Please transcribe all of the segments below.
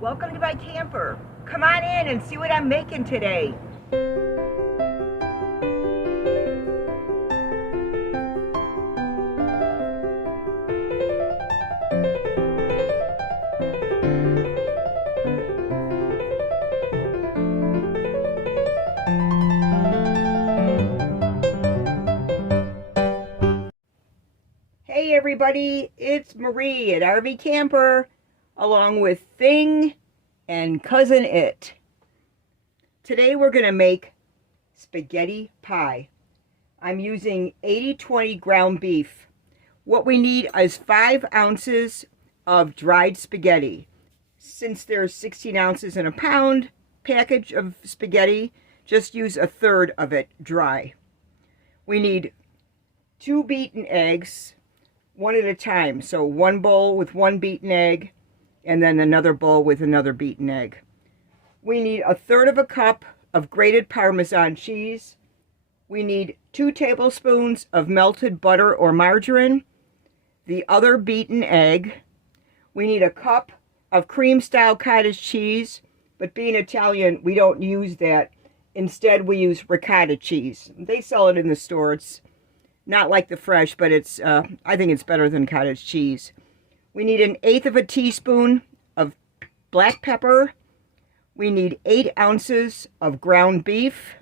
Welcome to my camper. Come on in and see what I'm making today. Hey everybody, it's Marie at RV Camper, along with Thing and Cousin It. Today we're going to make spaghetti pie. I'm using 80-20 ground beef. What we need is 5 ounces of dried spaghetti. Since there's 16 ounces in a pound package of spaghetti, just use a third of it dry. We need 2 beaten eggs, one at a time. So 1 bowl with 1 beaten egg, and then another bowl with another beaten egg. We need 1/3 cup of grated Parmesan cheese. We need 2 tablespoons of melted butter or margarine, the other beaten egg. We need 1 cup of cream-style cottage cheese, but being Italian, we don't use that. Instead, we use ricotta cheese. They sell it in the store. It's not like the fresh, but it's I think it's better than cottage cheese. We need 1/8 teaspoon of black pepper. We need 8 ounces of ground beef.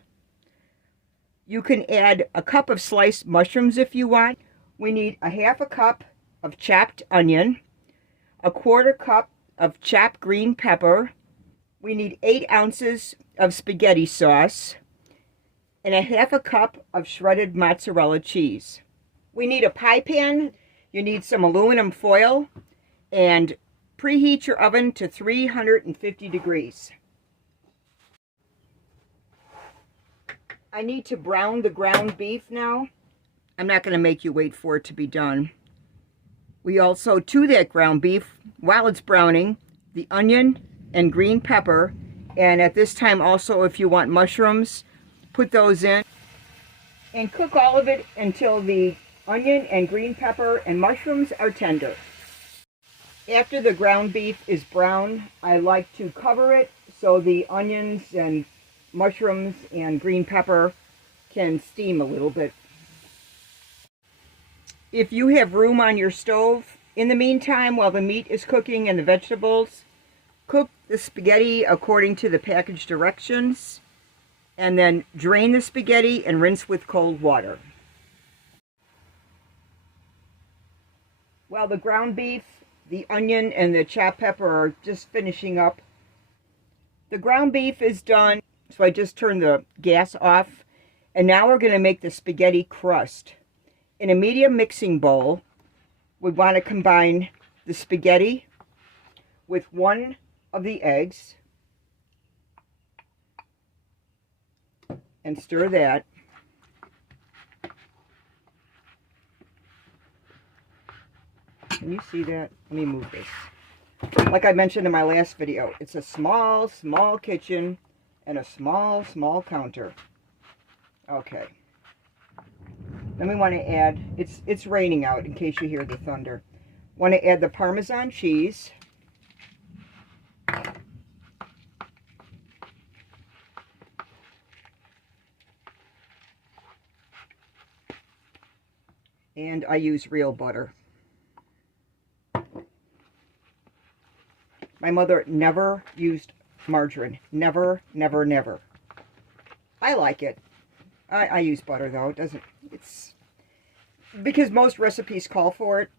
You can add 1 cup of sliced mushrooms if you want. We need 1/2 cup of chopped onion, 1/4 cup of chopped green pepper. We need 8 ounces of spaghetti sauce, and 1/2 cup of shredded mozzarella cheese. We need a pie pan. You need some aluminum foil, and preheat your oven to 350 degrees. I need to brown the ground beef now. I'm not going to make you wait for it to be done. We also, to that ground beef, while it's browning, the onion and green pepper, and at this time also, if you want mushrooms, put those in and cook all of it until the onion and green pepper and mushrooms are tender. After the ground beef is brown, I like to cover it so the onions and mushrooms and green pepper can steam a little bit. If you have room on your stove, in the meantime, while the meat is cooking and the vegetables, cook the spaghetti according to the package directions, and then drain the spaghetti and rinse with cold water. While the ground beef, the onion, and the chopped pepper are just finishing up, the ground beef is done, so I just turned the gas off, and now we're going to make the spaghetti crust. In a medium mixing bowl, we want to combine the spaghetti with 1 of the eggs, and stir that. Can you see that? Let me move this. Like I mentioned in my last video, it's a small kitchen and a small counter. Okay. Then we want to add, it's raining out in case you hear the thunder. Want to add the Parmesan cheese. And I use real butter. My mother never used margarine. Never. I like it. I use butter though. It's because most recipes call for it.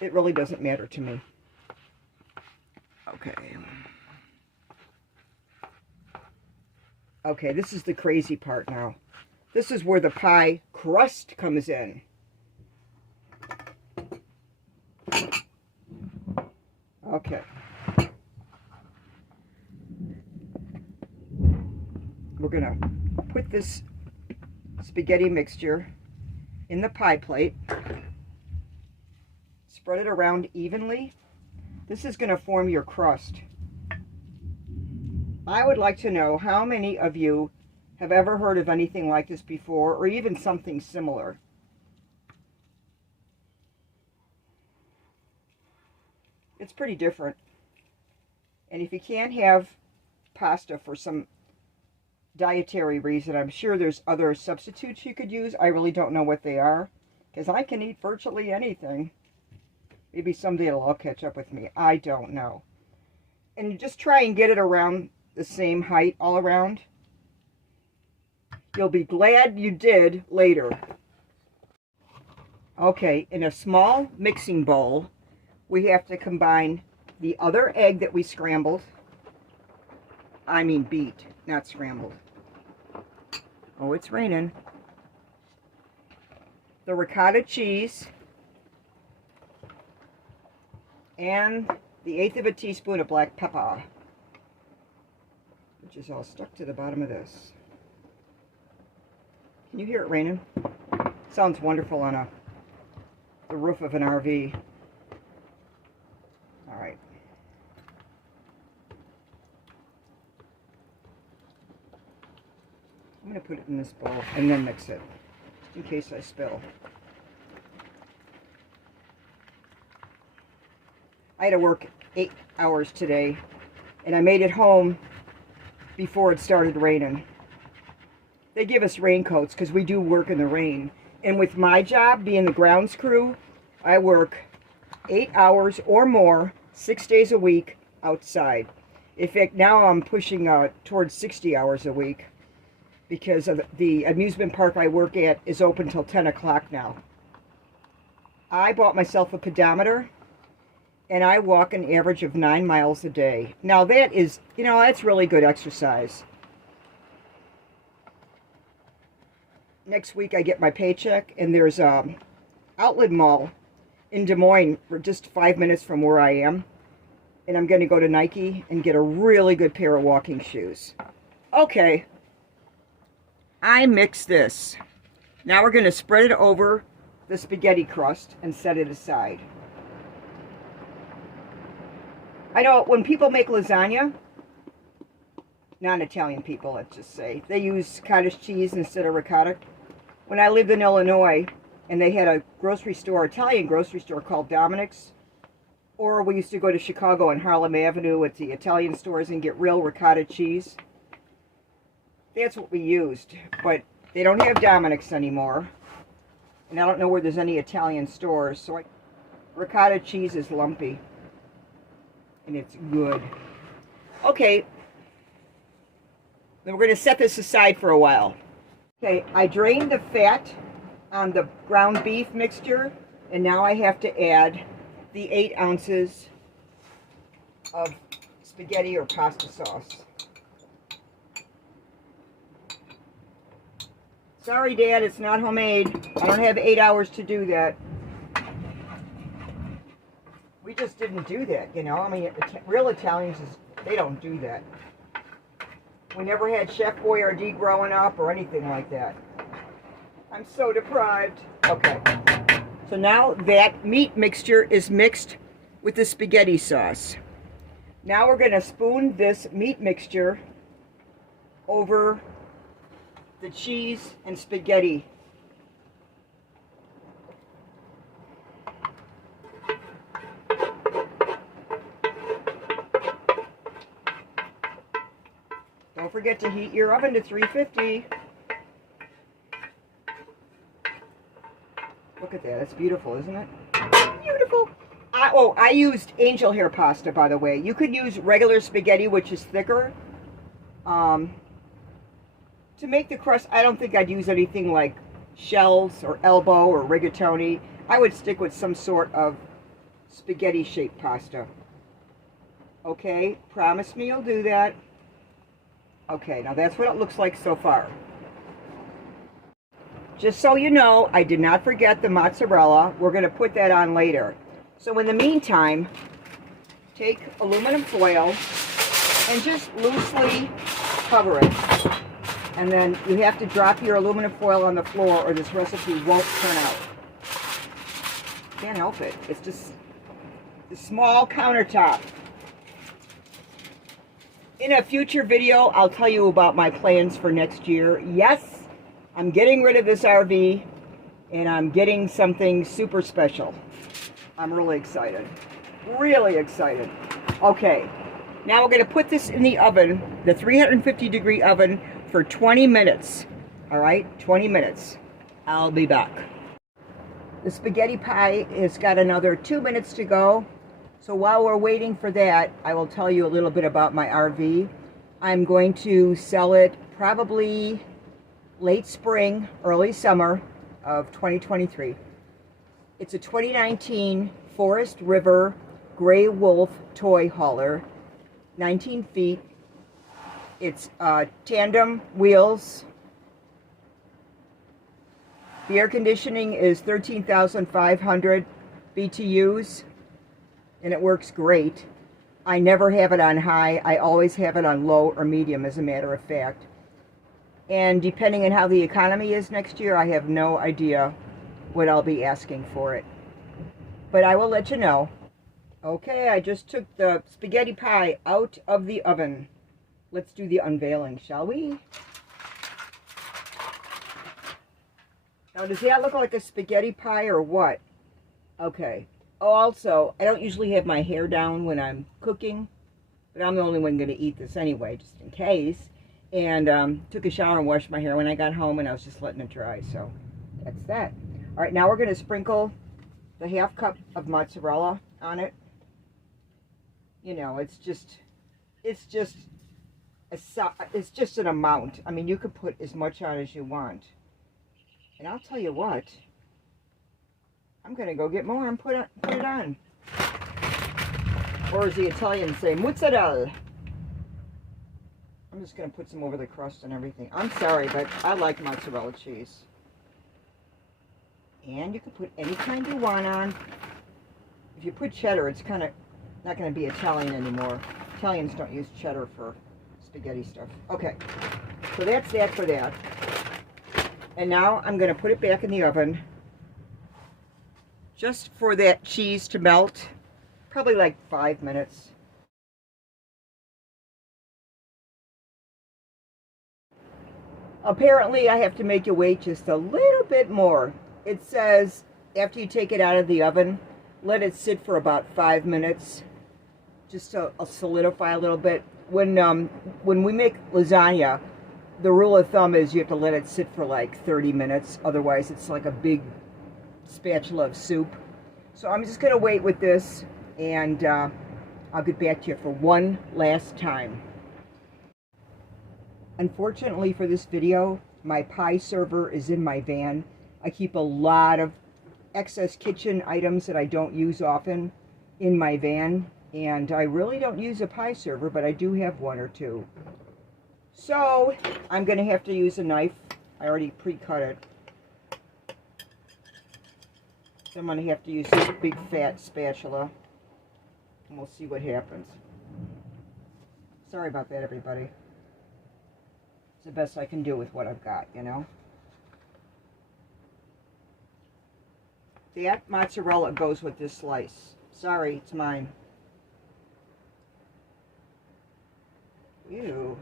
It really doesn't matter to me. Okay. Okay, this is the crazy part now. This is where the pie crust comes in. Okay. We're going to put this spaghetti mixture in the pie plate. Spread it around evenly. This is going to form your crust. I would like to know how many of you have ever heard of anything like this before, or even something similar. It's pretty different. And if you can't have pasta for some dietary reason, I'm sure there's other substitutes you could use. I really don't know what they are, because I can eat virtually anything. Maybe someday it'll all catch up with me. I don't know. And just try and get it around the same height all around. You'll be glad you did later. Okay, in a small mixing bowl, we have to combine the other egg that we scrambled. I mean beat, not scrambled. Oh, it's raining. The ricotta cheese. And the 1/8 of a teaspoon of black pepper, which is all stuck to the bottom of this. Can you hear it raining? Sounds wonderful on the roof of an RV. All right. I'm going to put it in this bowl and then mix it, just in case I spill. I had to work 8 hours today, and I made it home before it started raining. They give us raincoats because we do work in the rain. And with my job, being the grounds crew, I work 8 hours or more, 6 days a week outside. In fact, now I'm pushing towards 60 hours a week because of the amusement park I work at is open till 10 o'clock now. I bought myself a pedometer, and I walk an average of 9 miles a day. Now that is, you know, that's really good exercise. Next week I get my paycheck, and there's a outlet mall in Des Moines for just 5 minutes from where I am. And I'm going to go to Nike and get a really good pair of walking shoes. Okay, I mix this. Now we're going to spread it over the spaghetti crust and set it aside. I know when people make lasagna, non-Italian people, let's just say, they use cottage cheese instead of ricotta. When I lived in Illinois, and they had a grocery store, Italian grocery store called Dominic's, or we used to go to Chicago on Harlem Avenue at the Italian stores and get real ricotta cheese. That's what we used, but they don't have Dominic's anymore, and I don't know where there's any Italian stores, so ricotta cheese is lumpy. And it's good. Okay, then we're going to set this aside for a while. Okay, I drained the fat on the ground beef mixture, and now I have to add the 8 ounces of spaghetti or pasta sauce. Sorry, Dad, it's not homemade. I don't have 8 hours to do that. We just didn't do that, you know. I mean, real Italians, they don't do that. We never had Chef Boyardee growing up or anything like that. I'm so deprived. Okay. So now that meat mixture is mixed with the spaghetti sauce. Now we're going to spoon this meat mixture over the cheese and spaghetti. Don't forget to heat your oven to 350. Look at that. That's beautiful, isn't it? Beautiful. I used angel hair pasta, by the way. You could use regular spaghetti, which is thicker. To make the crust, I don't think I'd use anything like shells or elbow or rigatoni. I would stick with some sort of spaghetti-shaped pasta. Okay? Promise me you'll do that. Okay, now that's what it looks like so far. Just so you know, I did not forget the mozzarella. We're going to put that on later. So in the meantime, take aluminum foil and just loosely cover it. And then you have to drop your aluminum foil on the floor or this recipe won't turn out. Can't help it. It's just a small countertop. In a future video, I'll tell you about my plans for next year. Yes, I'm getting rid of this RV, and I'm getting something super special. I'm really excited. Really excited. Okay, Now we're going to put this in the oven, the 350-degree oven, for 20 minutes. All right, 20 minutes. I'll be back. The spaghetti pie has got another 2 minutes to go. So while we're waiting for that, I will tell you a little bit about my RV. I'm going to sell it probably late spring, early summer of 2023. It's a 2019 Forest River Gray Wolf toy hauler, 19 feet. It's tandem wheels. The air conditioning is 13,500 BTUs, and it works great. I never have it on high. I always have it on low or medium, as a matter of fact. And depending on how the economy is next year, I have no idea what I'll be asking for it. But I will let you know. Okay, I just took the spaghetti pie out of the oven. Let's do the unveiling, shall we? Now, does that look like a spaghetti pie or what? Okay. Oh, also, I don't usually have my hair down when I'm cooking, but I'm the only one going to eat this anyway, just in case. And took a shower and washed my hair when I got home, and I was just letting it dry, so that's that. All right, now we're going to sprinkle the half cup of mozzarella on it. You know, it's just an amount. I mean, you could put as much on as you want. And I'll tell you what, I'm going to go get more and put it on. Or as the Italians say, mozzarella. I'm just going to put some over the crust and everything. I'm sorry, but I like mozzarella cheese. And you can put any kind you want on. If you put cheddar, it's kind of not going to be Italian anymore. Italians don't use cheddar for spaghetti stuff. Okay, so that's that for that. And now I'm going to put it back in the oven just for that cheese to melt. Probably like 5 minutes. Apparently I have to make you wait just a little bit more. It says after you take it out of the oven, let it sit for about 5 minutes just to solidify a little bit. When we make lasagna, the rule of thumb is you have to let it sit for like 30 minutes. Otherwise, it's like a big spatula of soup. So I'm just going to wait with this, and I'll get back to you for one last time. Unfortunately for this video, my pie server is in my van. I keep a lot of excess kitchen items that I don't use often in my van. And I really don't use a pie server, but I do have one or two. So, I'm going to have to use a knife. I already pre-cut it. So I'm going to have to use this big fat spatula. And we'll see what happens. Sorry about that, everybody. It's the best I can do with what I've got, you know. That mozzarella goes with this slice. Sorry, it's mine. Ew.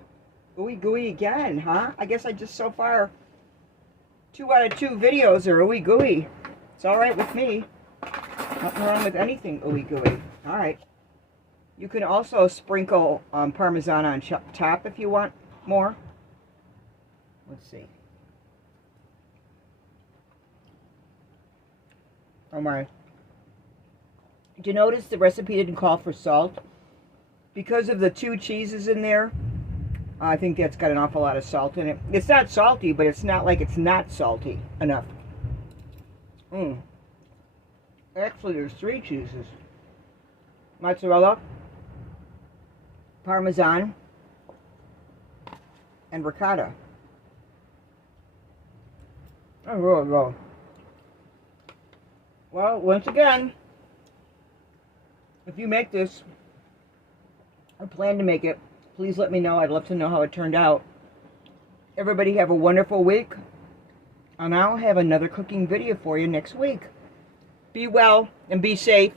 Ooey gooey again, huh? I guess I just so far 2 out of 2 videos are ooey gooey. It's alright with me. Nothing wrong with anything ooey gooey. Alright. You can also sprinkle Parmesan on top if you want more. Let's see. Oh my. Did you notice the recipe didn't call for salt? Because of the 2 cheeses in there, I think that's got an awful lot of salt in it. It's not salty, but it's not like it's not salty enough. Actually, there's 3 cheeses. Mozzarella, Parmesan, and ricotta. Oh. Well, once again, if you make this, or plan to make it, please let me know. I'd love to know how it turned out. Everybody have a wonderful week, and I'll have another cooking video for you next week. Be well and be safe.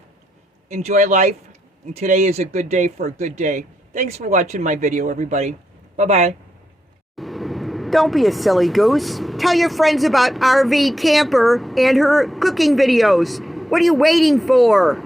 Enjoy life, and today is a good day for a good day. Thanks for watching my video, everybody. Bye-bye. Don't be a silly goose. Tell your friends about RV Camper and her cooking videos. What are you waiting for?